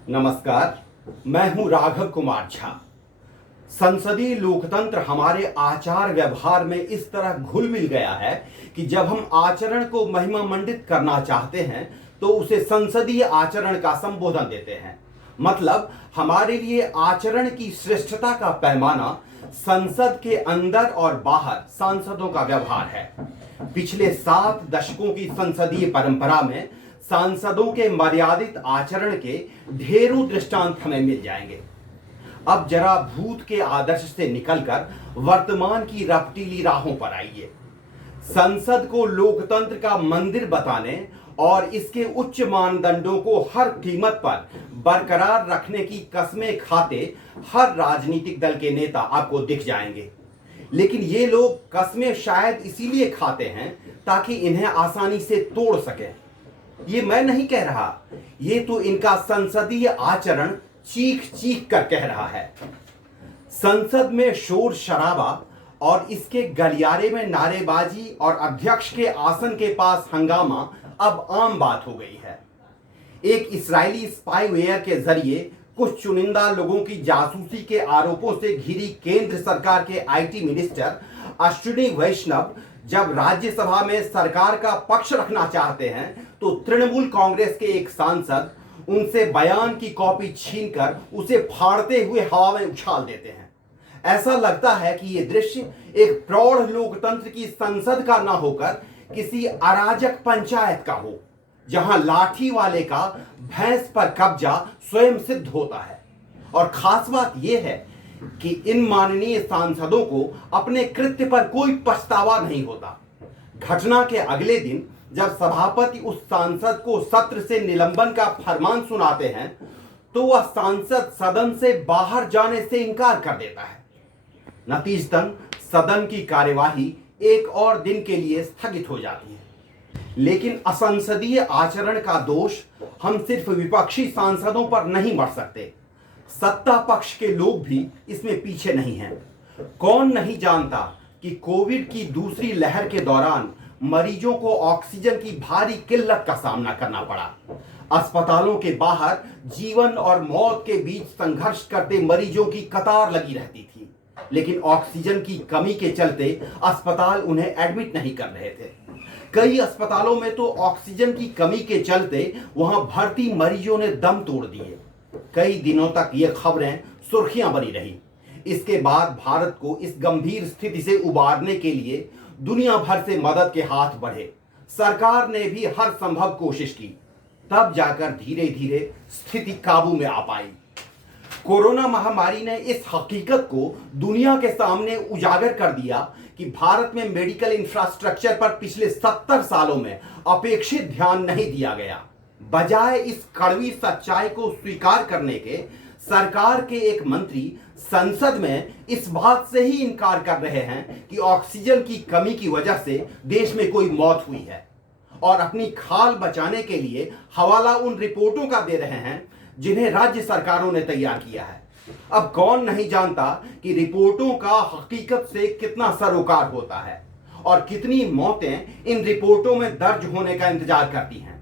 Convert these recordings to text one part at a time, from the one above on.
नमस्कार। मैं हूं राघव कुमार झा। संसदीय लोकतंत्र हमारे आचार व्यवहार में इस तरह घुल मिल गया है कि जब हम आचरण को महिमा मंडित करना चाहते हैं तो उसे संसदीय आचरण का संबोधन देते हैं। मतलब हमारे लिए आचरण की श्रेष्ठता का पैमाना संसद के अंदर और बाहर सांसदों का व्यवहार है। पिछले 7 दशकों की संसदीय परंपरा में सांसदों के मर्यादित आचरण के ढेरों दृष्टांत हमें मिल जाएंगे। अब जरा भूत के आदर्श से निकलकर वर्तमान की रपटीली राहों पर आइए। संसद को लोकतंत्र का मंदिर बताने और इसके उच्च मानदंडों को हर कीमत पर बरकरार रखने की कस्में खाते हर राजनीतिक दल के नेता आपको दिख जाएंगे। लेकिन ये लोग कस्में शायद इसीलिए खाते हैं ताकि इन्हें आसानी से तोड़ सकें। ये मैं नहीं कह रहा, ये तो इनका संसदीय आचरण चीख चीख कर कह रहा है। संसद में शोर शराबा और इसके गलियारे में नारेबाजी और अध्यक्ष के आसन के पास हंगामा अब आम बात हो गई है। एक इस्राएली स्पाईवेयर के जरिए कुछ चुनिंदा लोगों की जासूसी के आरोपों से घिरी केंद्र सरकार के आईटी मिनिस्टर अश्विनी वैष्णव जब राज्यसभा में सरकार का पक्ष रखना चाहते हैं तो तृणमूल कांग्रेस के एक सांसद उनसे बयान की कॉपी छीनकर उसे फाड़ते हुए हवा में उछाल देते हैं। ऐसा लगता है कि यह दृश्य एक प्रौढ़ लोकतंत्र की संसद का ना होकर किसी अराजक पंचायत का हो, जहां लाठी वाले का भैंस पर कब्जा स्वयं सिद्ध होता है। और खास बात यह है कि इन माननीय सांसदों को अपने कृत्य पर कोई पछतावा नहीं होता। घटना के अगले दिन जब सभापति उस सांसद को सत्र से निलंबन का फरमान सुनाते हैं तो वह सांसद सदन से बाहर जाने से इनकार कर देता है। नतीजतन सदन की कार्यवाही एक और दिन के लिए स्थगित हो जाती है। लेकिन असंसदीय आचरण का दोष हम सिर्फ विपक्षी सांसदों पर नहीं मढ़ सकते, सत्ता पक्ष के लोग भी इसमें पीछे नहीं हैं। कौन नहीं जानता कि कोविड की दूसरी लहर के दौरान मरीजों को ऑक्सीजन की भारी किल्लत का सामना करना पड़ा। अस्पतालों के बाहर जीवन और मौत के बीच संघर्ष करते मरीजों की कतार लगी रहती थी, लेकिन ऑक्सीजन की कमी के चलते अस्पताल उन्हें एडमिट नहीं कर रहे थे। कई अस्पतालों में तो ऑक्सीजन की कमी के चलते वहां भर्ती मरीजों ने दम तोड़ दिए। कई दिनों तक ये खबरें सुर्खियां बनी रही। इसके बाद भारत को इस गंभीर स्थिति से उबारने के लिए दुनिया भर से मदद के हाथ बढ़े। सरकार ने भी हर संभव कोशिश की, तब जाकर धीरे धीरे स्थिति काबू में आ पाई। कोरोना महामारी ने इस हकीकत को दुनिया के सामने उजागर कर दिया कि भारत में मेडिकल इंफ्रास्ट्रक्चर पर पिछले 70 सालों में अपेक्षित ध्यान नहीं दिया गया। बजाय इस कड़वी सच्चाई को स्वीकार करने के, सरकार के एक मंत्री संसद में इस बात से ही इनकार कर रहे हैं कि ऑक्सीजन की कमी की वजह से देश में कोई मौत हुई है, और अपनी खाल बचाने के लिए हवाला उन रिपोर्टों का दे रहे हैं जिन्हें राज्य सरकारों ने तैयार किया है। अब कौन नहीं जानता कि रिपोर्टों का हकीकत से कितना सरोकार होता है और कितनी मौतें इन रिपोर्टों में दर्ज होने का इंतजार करती हैं।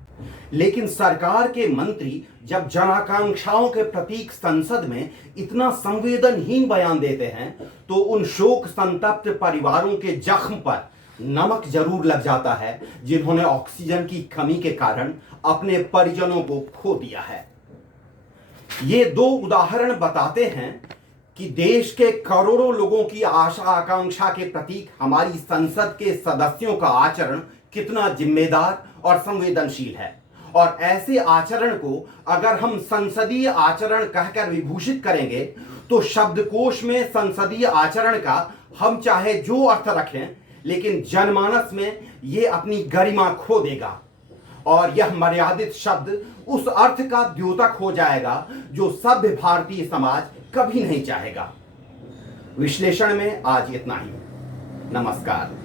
लेकिन सरकार के मंत्री जब जनाकांक्षाओं के प्रतीक संसद में इतना संवेदनहीन बयान देते हैं तो उन शोक संतप्त परिवारों के जख्म पर नमक जरूर लग जाता है जिन्होंने ऑक्सीजन की कमी के कारण अपने परिजनों को खो दिया है। ये 2 उदाहरण बताते हैं कि देश के करोड़ों लोगों की आशा आकांक्षा के प्रतीक हमारी संसद के सदस्यों का आचरण कितना जिम्मेदार और संवेदनशील है। और ऐसे आचरण को अगर हम संसदीय आचरण कहकर विभूषित करेंगे तो शब्दकोश में संसदीय आचरण का हम चाहे जो अर्थ रखें, लेकिन जनमानस में यह अपनी गरिमा खो देगा और यह मर्यादित शब्द उस अर्थ का द्योतक हो जाएगा जो सभ्य भारतीय समाज कभी नहीं चाहेगा। विश्लेषण में आज इतना ही। नमस्कार।